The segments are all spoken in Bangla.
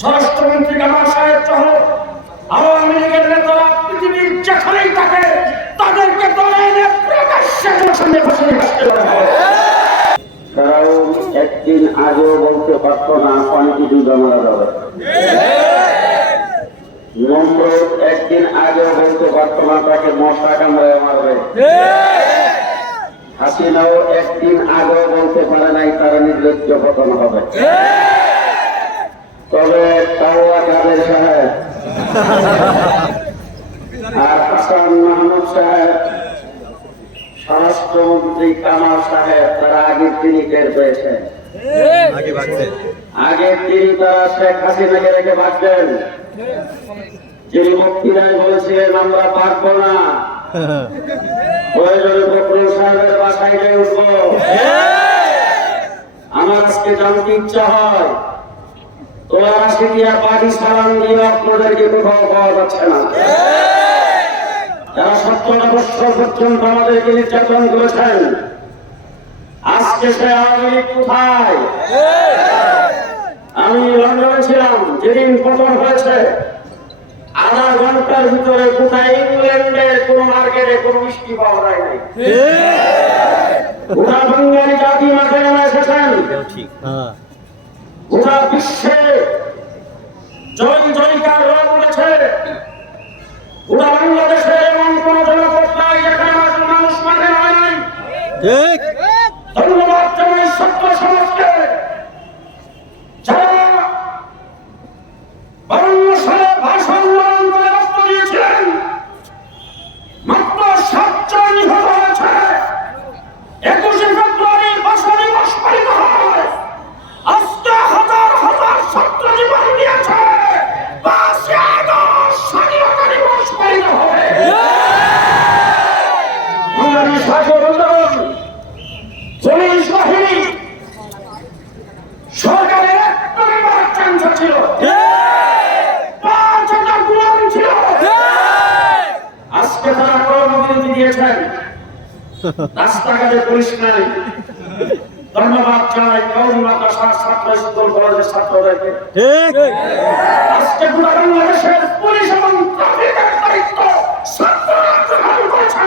স্বরাষ্ট্রমন্ত্রী কামাল সাহেব সহ আওয়ামী লীগের নেতারা পৃথিবীর যেখানেই থাকে তাদেরকে দলে এনে প্রকাশ্যে সামনে বসতে হবে। তারাও একদিন আগেও বলতে পারতো না পানিটি দুধ মারা যাবে একদিন আগেও বলতে পারতো না তাকে মশা কামড়ে মারবে। হাসিনাও একদিন আগেও বলতে পারে নাই তারা নির্লজ্জ পতন হবে। তবে তাও কাদের সাহেব। আর হাসান মাহমুদ সাহেব, স্বরাষ্ট্রমন্ত্রী কামাল সাহেব, তারা আগের তিনি টের পেয়েছেন। আগের দিন তারা শেখ হাসিনাকে রেখে ভাবছেন যিনি বক্তৃতায় বলেছিলেন আমরা পারব না। প্রয়োজনে ফখরুল সাহেবের বাসায় উঠবো। আমার আজকে জানতে ইচ্ছা হয়। তোরা সিরিয়া বাড়ি সালাম দিয়ে আপনাদেরকে কোথাও পাওয়া যাচ্ছে না যারা সত্তরটা বছর পর্যন্ত আমাদেরকে নির্যাতন করেছেন আজকে সে আওয়ামী লীগ কোথায়? আমি লন্ডনে ছিলাম যেদিন পতন হয়েছে আধা ঘণ্টার ভিতরে কোথায় ইংল্যান্ডের কোন মার্কেটে কোন মিষ্টি পাওয়া যায় নাই। গোটা বাঙালি জাতি মাঠে নেমে এসেছেন। গোটা বিশ্বে জয় জয়কার রং উঠেছে। গোটা বাংলাদেশের এমন কোন জনপদ নাই যেখানে মানুষ মানে হয় নাই। ধন্যবাদ জানাই সত্য সমাজকে যারা বাউন্ন সালে ভাষা আন্দোলন করে রক্ত দিয়েছিলেন মাত্র সাতজন নিহত হয়েছে একুশে ফেব্রুয়ারি ভাষা দিবস পালিত হয় আজকে হাজার হাজার ছাত্র জীবন দিয়েছে পাঁচই আগস্ট স্বাধীনতা দিবস পালিত হবে বাংলাদেশ স্বাধীন আন্দোলন পুলিশ বাহিনী সরকারের একটা মেম্বার চান্স ছিল পাঁচ হাজার গুলাম ছিল আজকে তারা দিয়েছেন রাস্তাঘাটে পুলিশ নাই। ধন্যবাদ জানাই কৌমি মাদ্রাসার ছাত্র স্কুল কলেজের ছাত্রদেরকে। আজকে পুরো বাংলাদেশের পুলিশ এবং ট্রাফিকের দায়িত্ব ছাত্ররা গ্রহণ করেছে।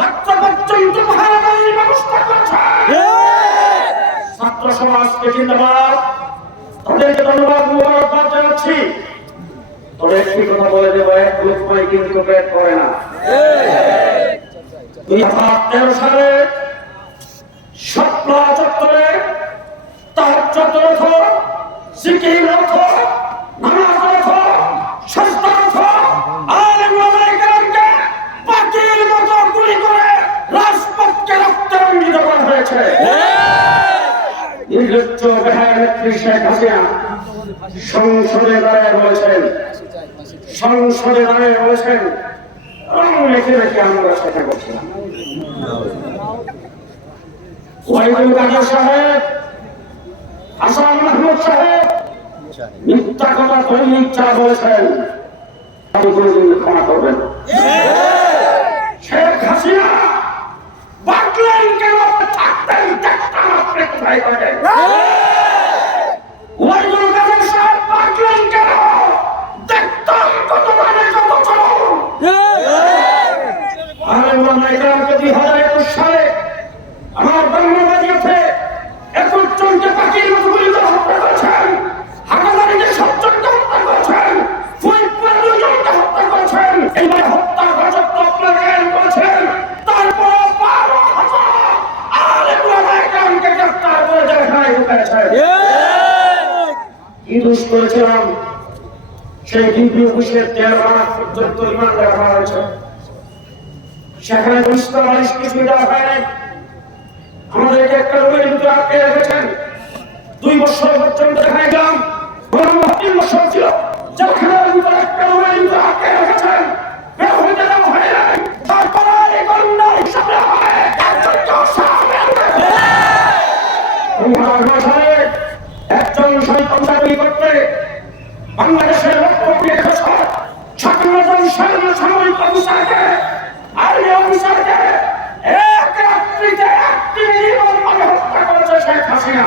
রাত্র পর্যন্ত ভাড়াবাড়ির ব্যবস্থা করেছে। ছাত্র সমাজকে জিন্দাবাদ। তাদেরকে ধন্যবাদ মুবারকবাদ জানাচ্ছি। তবে একটি কথা বলে দেবো এক লোকমাই কিন্তু করে না। দুই হাজার তেরো সালে স্বপ্ন চত্বরে তার চত্বরথ সিকিম রথ, নামাজ রথ, সস্তা আর আমেরিকানকে মতো গুলি করে রাজপথকে রক্তে রঞ্জিত সংসদে দাঁড়িয়ে বলেছেন, সংসদে দাঁড়িয়ে বলেছেন রং মেখে রেখে আমরা সেটা করছিলাম ওয়াহিদুল কাদের সাহেব হাসান মাহমুদ সাহেব, মিথ্যা কথা দৈনিক চা বলেছেন। আপনি কোনদিন ক্ষমা করবেন। শেখ হাসিনা বাকলেন কেন থাকতেন দেখতাম আপনি কোথায় করেন ওয়াহিদুল কাদের সাহেব বাকলেন কেন দেখতাম কত মানে কত চলুন গ্রামকে দুই হাজার একুশ সালে আমার বাংলাবাদী আছে। একুশ জনকে পাখির মতো গুলি করে হত্যা করেছেন হাকাদারিকে সত্তরটা হত্যা করেছেন ফরিদপুরে দুজনকে হত্যা করেছেন। এইবার হত্যা গজব আপনারা জ্ঞান করেছেন। তারপর বারো হাজার আর এগুলো গ্রেফতার করে জেলখানায় ঢুকেছেন কি দোষ করেছিলাম? সেই অফিসের তেরো পর্যন্ত রিমান্ড রাখা হয়েছে। সেখানে বুঝতে পারিস কিছু দেওয়া হয় নাই। আমাদেরকে একটা রুমের ভিতরে আটকে রেখেছেন। দুই বছর পর্যন্ত এখানে গেলাম বাংলাদেশের লক্ষ্য সৈন্য সামরিক আর্মি অফিসারকে এক রাত্রিতে একটি জীবন মানে হত্যা করেছে শেখ হাসিনা।